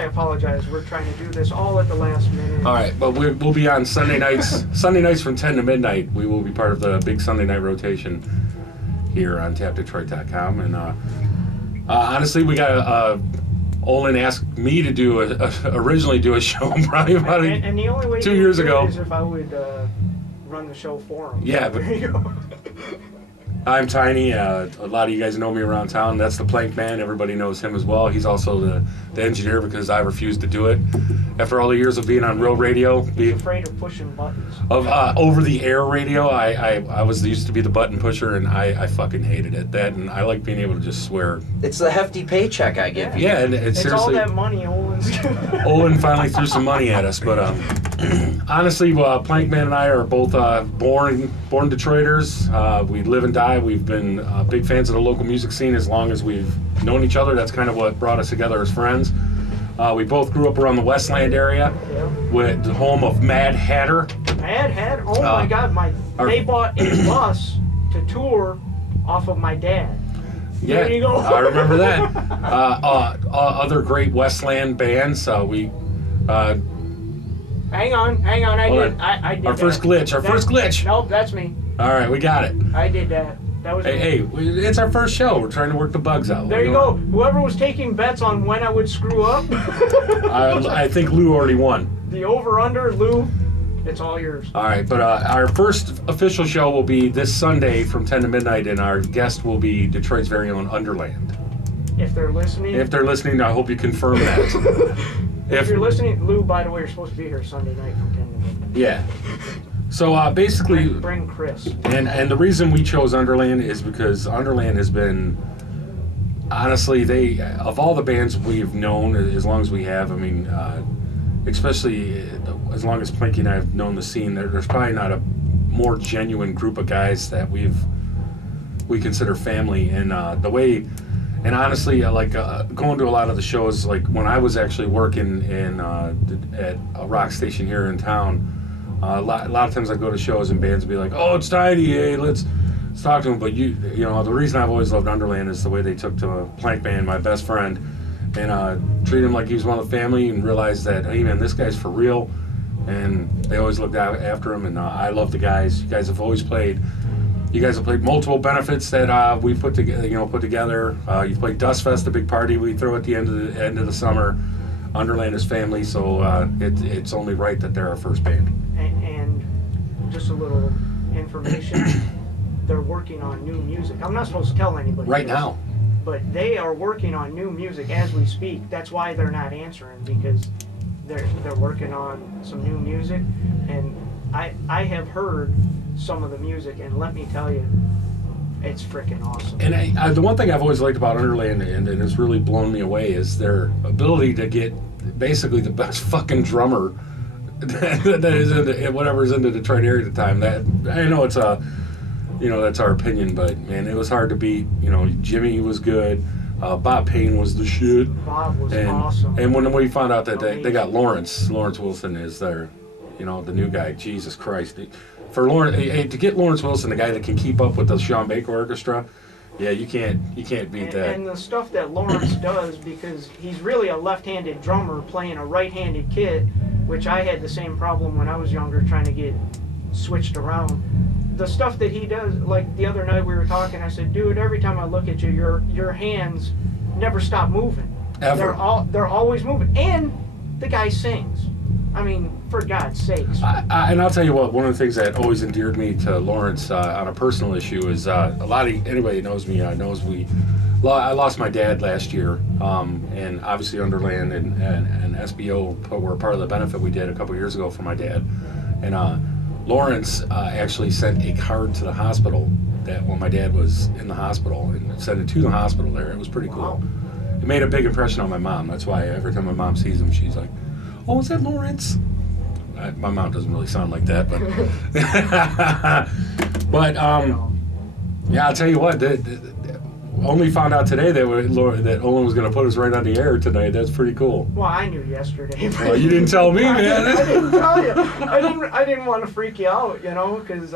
I apologize. We're trying to do this all at the last minute. All right, but we'll be on Sunday nights. Sunday nights from 10 to midnight. We will be part of the big Sunday night rotation here on tapdetroit.com. And honestly, we got Olin asked me to do originally do a show probably about and the only way 2 years ago is if I would run the show for him. Yeah, but I'm Tiny. A lot of you guys know me around town. That's the Plankman. Everybody knows him as well. He's also the engineer because I refused to do it. After all the years of being on real radio, He's afraid of pushing buttons. Of over-the-air radio, I was used to be the button pusher, and I fucking hated it. That, and I like being able to just swear. It's the hefty paycheck I give you. Yeah, and it's seriously. All that money Olin's Olin finally threw some money at us, but honestly, Plankman and I are both born Detroiters. We live and die. We've been big fans of the local music scene as long as we've known each other. That's kind of what brought us together as friends. We both grew up around the Westland area, with the home of Mad Hatter. Mad Hatter? Oh my God! They bought a bus to tour off of my dad. Yeah, there you go. I remember that. Other great Westland bands. Hang on. I did our first glitch. Nope, that's me. All right, we got it. I did that. That was hey, it's our first show. We're trying to work the bugs out. There you go. Whoever was taking bets on when I would screw up. I think Lou already won. The over-under, Lou, it's all yours. All right, but our first official show will be this Sunday from 10 to midnight, and our guest will be Detroit's very own Underland. If they're listening. If they're listening, I hope you confirm that. If you're listening, Lou, by the way, you're supposed to be here Sunday night from 10 to midnight. Yeah. So basically, bring Chris. And the reason we chose Underland is because Underland has been, honestly, of all the bands we've known as long as we have, I mean, especially as long as Planky and I have known the scene, there's probably not a more genuine group of guys that we consider family. And the way, and honestly, like going to a lot of the shows, like when I was actually working at a rock station here in town. A lot of times I go to shows and bands will be like, "Oh, it's Tiny, hey, let's talk to him." But you know, the reason I've always loved Underland is the way they took to Plankman, my best friend, and treated him like he was one of the family, and realized that, hey man, this guy's for real, and they always looked after him. And I love the guys. You guys have always played. You guys have played multiple benefits that we put together. You played Dust Fest, a big party we throw at the end of the summer. Underland is family, so it's only right that they're our first band. And just a little information, they're working on new music. I'm not supposed to tell anybody right this, now, but they are working on new music as we speak. That's why they're not answering, because they're working on some new music, and I have heard some of the music, and let me tell you, it's freaking awesome. And the one thing I've always liked about Underland, and it's really blown me away, is their ability to get basically the best fucking drummer that is in whatever's in the Detroit area at the time. That I know it's that's our opinion, but man, it was hard to beat. Jimmy was good. Bob Payne was the shit. Bob was awesome. And when we found out that they got Lawrence Wilson is their, the new guy. Jesus Christ. For to get Lawrence Wilson, the guy that can keep up with the Sean Baker Orchestra, yeah, you can't beat that. And the stuff that Lawrence does, because he's really a left-handed drummer playing a right-handed kit, which I had the same problem when I was younger trying to get switched around. The stuff that he does, like the other night we were talking, I said, dude, every time I look at you, your hands never stop moving. Ever. They're always moving. And the guy sings. I mean, for God's sakes. And I'll tell you what, one of the things that always endeared me to Lawrence on a personal issue is anybody that knows me knows I lost my dad last year, and obviously Underland and SBO were part of the benefit we did a couple years ago for my dad. And Lawrence actually sent a card to the hospital that when my dad was in the hospital, and sent it to the hospital there. It was pretty cool. Wow. It made a big impression on my mom. That's why every time my mom sees him, she's like, "Oh, is that Lawrence?" My mom doesn't really sound like that, but but yeah, I'll tell you what. Only found out today that Olin was going to put us right on the air tonight. That's pretty cool. Well, I knew yesterday. Well, you didn't tell me, man. I didn't tell you. I didn't want to freak you out, because